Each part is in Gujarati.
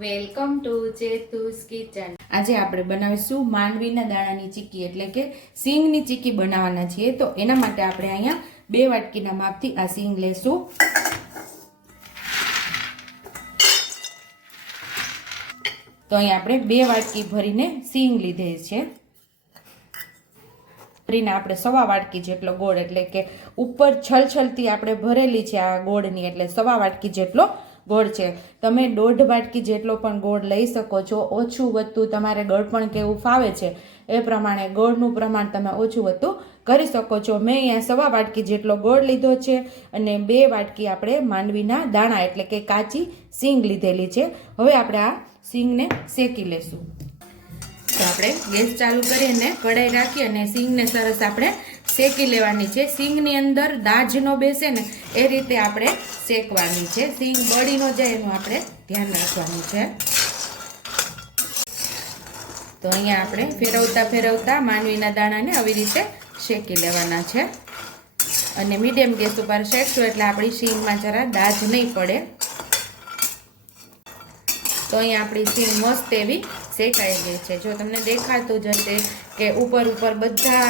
Welcome to ચેતુસ kitchen. આજે આપણે બનાવીશું માંડવીના દાણાની ચીક્કી એટલે કે સિંગની ચીક્કી બનાવવાના છીએ। તો એના માટે આપણે અહીંયા 2 વાટકીના માપથી આ સિંગ લેશું। તો અહીંયા આપણે 2 વાટકી ભરીને સિંગ લીધે છે। ભરીને આપણે 1/2 વાટકી જેટલો ગોળ એટલે કે ઉપર છલછલથી આપણે ભરેલી છે આ ગોળની એટલે 1/2 વાટકી જેટલો ગોળ છે। તમે 1/2 વાટકી જેટલો પણ ગોળ લઈ શકો છો। ઓછું વધતું તમારે ગળપણ કેવું ફાવે છે એ પ્રમાણે ગોળનું પ્રમાણ તમે ઓછું વધતું કરી શકો છો। મેં અહીંયા 1/2 વાટકી જેટલો ગોળ લીધો છે અને 2 વાટકી આપણે માંડવીના દાણા એટલે કે કાચી સિંગ લીધેલી છે। હવે આપણે આ સિંગને શેકી લેશું। તો આપણે ગેસ ચાલુ કરીને કઢાઈ રાખી અને સિંગને સરસ આપણે શેકી લેવાની છે। સિંગની અંદર દાજ ન બેસે ને એ રીતે આપણે શેકવાની છે। સિંગ બળી ન જાય એનું આપણે ધ્યાન રાખવાનું છે। તો અહીંયા આપણે ફેરવતા માંડવીના દાણાને આવી રીતે શેકી લેવાના છે અને મીડિયમ ગેસ ઉપર શેકશું એટલે આપણી સિંગમાં જરા દાજ નહીં પડે। તો અહીંયા આપણી સિંગ મસ્ત એવી શેકાઈ ગઈ છે। જો તમને દેખાતું જ હશે કે ઉપર બધા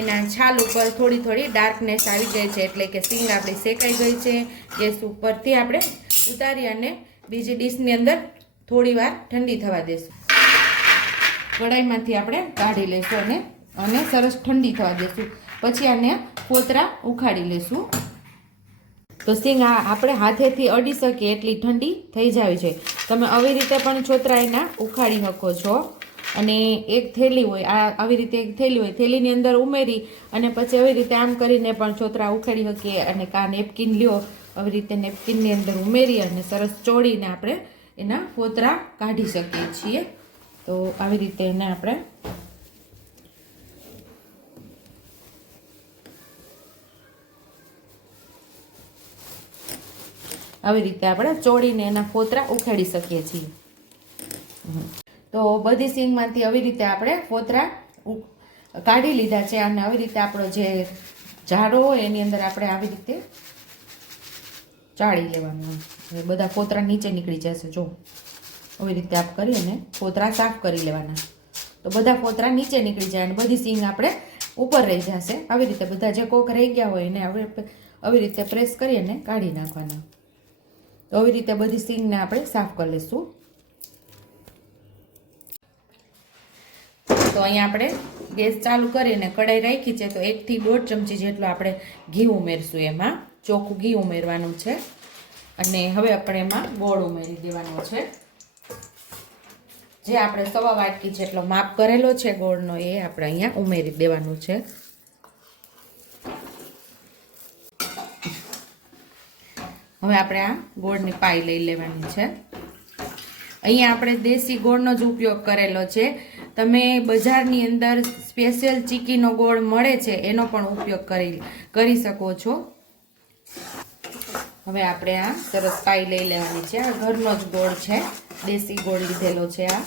એના છાલ ઉપર થોડી ડાર્કનેસ આવી ગઈ છે એટલે કે સિંગ આપણી શેકાઈ ગઈ છે। ગેસ ઉપરથી આપણે ઉતારી અને બીજી ડીશની અંદર થોડી વાર ઠંડી થવા દેશું। કઢાઈમાંથી આપણે કાઢી લેશું અને સરસ ઠંડી થવા દેશું। પછી આને ફોતરા ઉખાડી લેશું। તો સિંગ આપણે હાથેથી અડી શકીએ એટલી ઠંડી થઈ જાય છે। તમે આવી રીતે પણ છોતરા એના ઉખાડી શકો છો અને એક થેલી હોય આવી રીતે એક થેલી હોય થેલીની અંદર ઉમેરી અને પછી આવી રીતે આમ કરીને પણ છોતરા ઉખાડી શકીએ। અને કા નેપકિન લ્યો આવી રીતે નેપકિનની અંદર ઉમેરી અને સરસ ચોળીને આપણે એના ફોતરા કાઢી શકીએ છીએ। તો આવી રીતે એને આપણે ચોળીને એના ફોતરા ઉખાડી શકીએ છીએ। તો બધી સિંગમાંથી આવી રીતે આપણે ફોતરા કાઢી લીધા છે અને આવી રીતે આપણો જે જાડો હોય એની અંદર આપણે આવી રીતે ચાળી લેવાનું। બધા ફોતરા નીચે નીકળી જશે। જો આવી રીતે આપ કરી અને ફોતરા સાફ કરી લેવાના તો બધા ફોતરા નીચે નીકળી જાય અને બધી સિંગ આપણે ઉપર રહી જશે। આવી રીતે બધા જે કોક રહી ગયા હોય એને આવી રીતે પ્રેસ કરી અને કાઢી નાખવાના। તો આવી રીતે બધી સિંગને આપણે સાફ કરી લઈશું। તો અહીંયા આપણે ગેસ ચાલુ કરીને કઢાઈ રાખી છે। તો 1 થી 1.5 ચમચી જેટલું આપણે ઘી ઉમેરશું। એમાં ચોખ્ખું ઘી ઉમેરવાનું છે અને હવે આપણે એમાં ગોળ ઉમેરી દેવાનો છે। જે આપણે 1/2 વાટકી જેટલો માપ કરેલો છે ગોળનો એ આપણે અહીંયા ઉમેરી દેવાનું છે। હવે આપણે આ ગોળની પાઈ લઈ લેવાની છે। અહીંયા આપણે દેશી ગોળનો જ ઉપયોગ કરેલો છે। તમે બજારની અંદર સ્પેશિયલ ચીક્કીનો ગોળ મળે છે એનો પણ ઉપયોગ કરી શકો છો। હવે આપણે આ સરસ પાઈ લઈ લેવાની છે। આ ઘરનો જ ગોળ છે, દેશી ગોળ લીધેલો છે આ।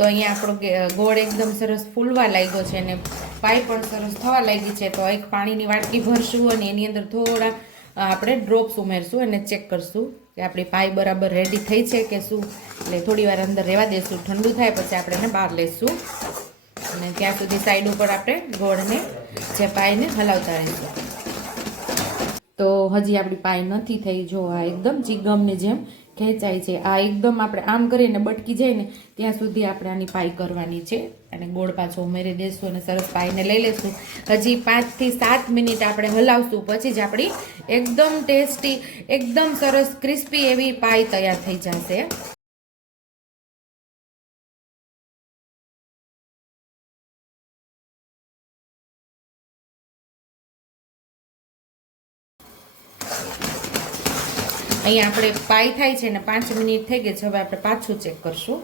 તો અહીંયા આપણો ગોળ એકદમ સરસ ફૂલવા લાગ્યો છે અને પાઈ પણ સરસ થવા લાગી છે। તો એક પાણીની વાટકી ભરશું અને એની અંદર થોડા આપણે ડ્રોપ્સ ઉમેરશું અને ચેક કરશું કે આપણી પાઈ બરાબર રેડી થઈ છે કે શું। એટલે થોડી વાર અંદર રહેવા દઈશું, ઠંડુ થાય પછી આપણે એને બહાર લઈશું અને ત્યાં સુધી સાઈડ ઉપર આપણે ગોળને જે પાઈને હલાવતા રહીશું। તો હજી આપણી પાઈ નથી થઈ। જો આ એકદમ ચીગમની જેમ ખેંચાય છે। આ એકદમ આપણે આમ કરીને બટકી જાય ને ત્યાં સુધી આપણે આની પાઈ કરવાની છે અને ગોળ પાછો ઉમેરી દઈશું અને સરસ પાઈને લઈ લઈશું। હજી 5 થી 7 મિનિટ આપણે હલાવશું પછી જ આપણી એકદમ ટેસ્ટી એકદમ સરસ ક્રિસ્પી એવી પાઈ તૈયાર થઈ જશે। અહીંયા આપણે પાઈ થાય છે ને 5 મિનિટ થઈ ગઈ છે। હવે આપણે પાછું ચેક કરશું।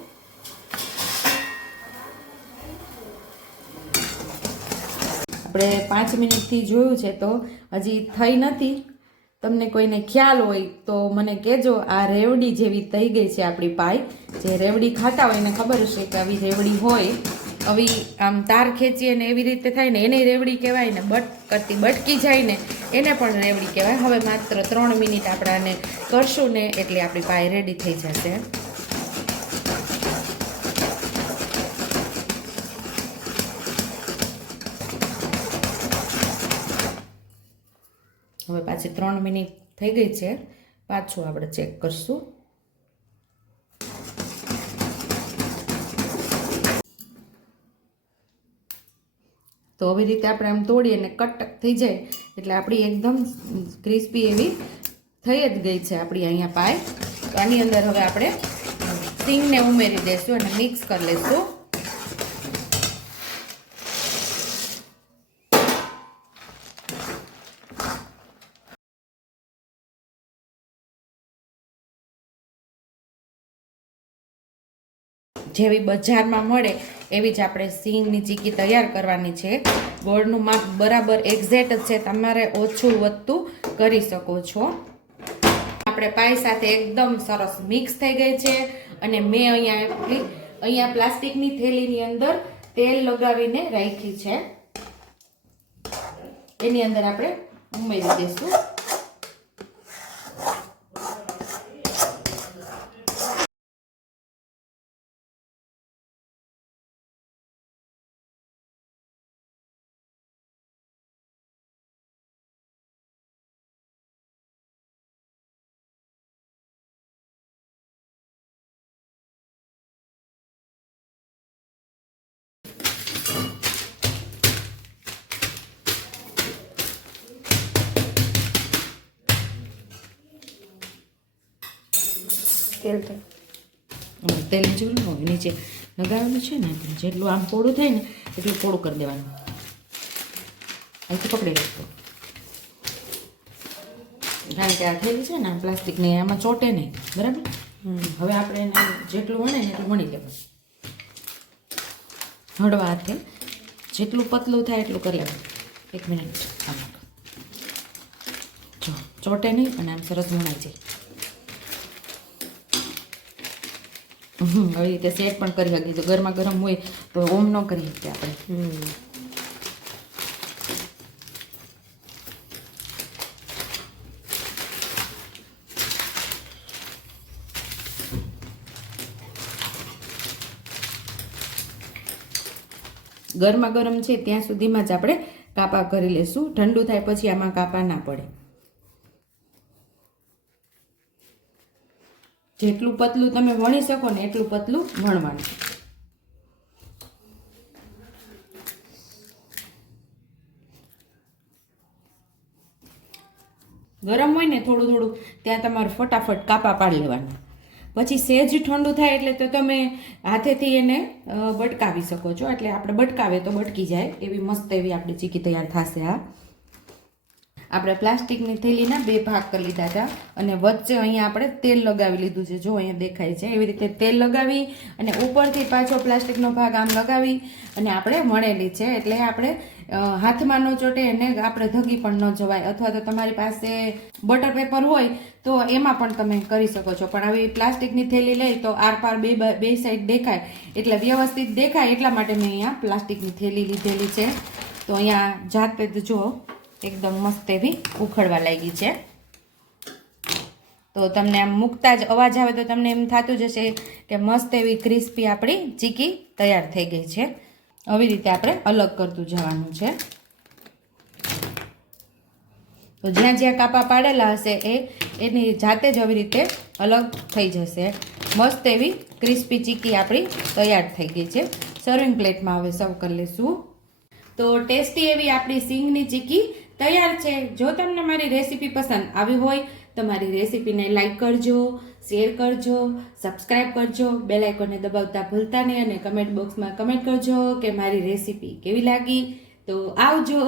આપણે 5 મિનિટથી જોયું છે તો હજી થઈ નથી તમને કોઈને ખ્યાલ હોય તો મને કહેજો. આ રેવડી જેવી થઈ ગઈ છે આપણી પાય. જે રેવડી ખાતા હોય એને ખબર હશે કે આવી રેવડી હોય, આવી આમ તાર ખેંચીએ ને એવી રીતે થાય ને એને રેવડી કહેવાય ને. કરતી બટકી જાય ને એને પણ રેવડી કહેવાય. હવે માત્ર 3 મિનિટ આપણે આને કરશું ને એટલે આપણી પાય રેડી થઈ જશે. હવે પાછી 3 મિનિટ થઈ ગઈ છે. પાછું આપણે ચેક કરશું. તો આવી રીતે આપણે આમ તોડીએ અને કટ થઈ જાય એટલે આપણી એકદમ ક્રિસ્પી એવી થઈ જ ગઈ છે આપણી અહીંયા પાય. તો આની અંદર હવે આપણે સિંગને ઉમેરી દઈશું અને મિક્સ કરી લઈશું. જેવી બજારમાં મળે એવી જ આપણે સિંગની ચીકી તૈયાર કરવાની છે. ગોળનું માપ બરાબર એક્ઝેક્ટ જ છે, તમારે ઓછું વધતું કરી શકો છો. આપણે પાય સાથે એકદમ સરસ મિક્સ થઈ ગઈ છે. અને મેં અહીંયા પ્લાસ્ટિકની થેલીની અંદર તેલ લગાવીને રાખી છે. એની અંદર આપણે ઉમેરી દઈશું. તેલ જરૂર ન હોય, નીચે લગાવેલું છે ને જેટલું આમ પોળું થાય ને એટલું પોળું કરી દેવાનું. અહીંથી પકડી રાખવું, કારણ કે આ થેલી છે ને પ્લાસ્ટિકની, એમાં ચોટે નહીં. બરાબર. હવે આપણે એને જેટલું વણે ને એટલું વણી લેવાનું. હળવા હાથે જેટલું પતલું થાય એટલું કરી લેવાનું. 1 મિનિટ આમ જો ચોટે નહીં અને આમ સરસ વણાઈ જાય. આવી રીતે સેટ પણ કરી શકીએ. જો ગરમા ગરમ હોય તો ઓમ ન કરી શકીએ આપણે. ગરમા ગરમ છે ત્યાં સુધીમાં જ આપણે કાપા કરી લેશું. ઠંડુ થાય પછી આમાં કાપા ના પડે. જેટલું પતલું તમે વણી શકો ને એટલું પતલું વણવાનું. ગરમ હોય ને થોડું થોડું ત્યાં તમારે ફટાફટ કાપા પાડી લેવાના. પછી સહેજ ઠંડુ થાય એટલે તો તમે હાથેથી એને બટકાવી શકો છો. એટલે આપણે બટકાવે તો બટકી જાય એવી મસ્ત એવી આપણી ચીકી તૈયાર થશે. આપણે પ્લાસ્ટિકની થેલીના 2 ભાગ કરી લીધા હતા અને વચ્ચે અહીંયા આપણે તેલ લગાવી લીધું છે. જો અહીંયા દેખાય છે એવી રીતે તેલ લગાવી અને ઉપરથી પાછો પ્લાસ્ટિકનો ભાગ આમ લગાવી અને આપણે વણેલી છે. એટલે આપણે હાથમાં ન ચોટે અને આપણે ધગી પણ ન જવાય. અથવા તો તમારી પાસે બટર પેપર હોય તો એમાં પણ તમે કરી શકો છો. પણ આવી પ્લાસ્ટિકની થેલી લઈ તો આરપાર બે સાઈડ દેખાય એટલે વ્યવસ્થિત દેખાય. એટલા માટે મેં અહીંયા પ્લાસ્ટિકની થેલી લીધેલી છે. તો અહીંયા જાતે જો એકદમ મસ્ત એવી ઉખડવા લાગી છે. તો તમને આમ મૂકતા જ અવાજ આવે તો તમને એમ થતું જશે કે મસ્ત એવી ક્રિસ્પી આપણી ચીકી તૈયાર થઈ ગઈ છે. આવી રીતે આપણે અલગ કરતું જવાનું છે. તો જ્યાં જ્યાં કાપા પાડેલા હશે એની જાતે જ આવી રીતે અલગ થઈ જશે. મસ્ત એવી ક્રિસ્પી ચીકી આપણી તૈયાર થઈ ગઈ છે. સર્વિંગ પ્લેટમાં હવે સર્વ કરી લઈશું. તો ટેસ્ટી એવી આપણી સિંગની ચીકી તૈયાર છે. જો તમને મારી રેસીપી પસંદ આવી હોય તો મારી રેસીપીને લાઈક કરજો, શેર કરજો, સબસ્ક્રાઈબ કરજો, બેલ આઇકોનને દબાવતા ભૂલતા નહીં અને કમેન્ટ બોક્સમાં કમેન્ટ કરજો કે મારી રેસીપી કેવી લાગી. તો આવજો.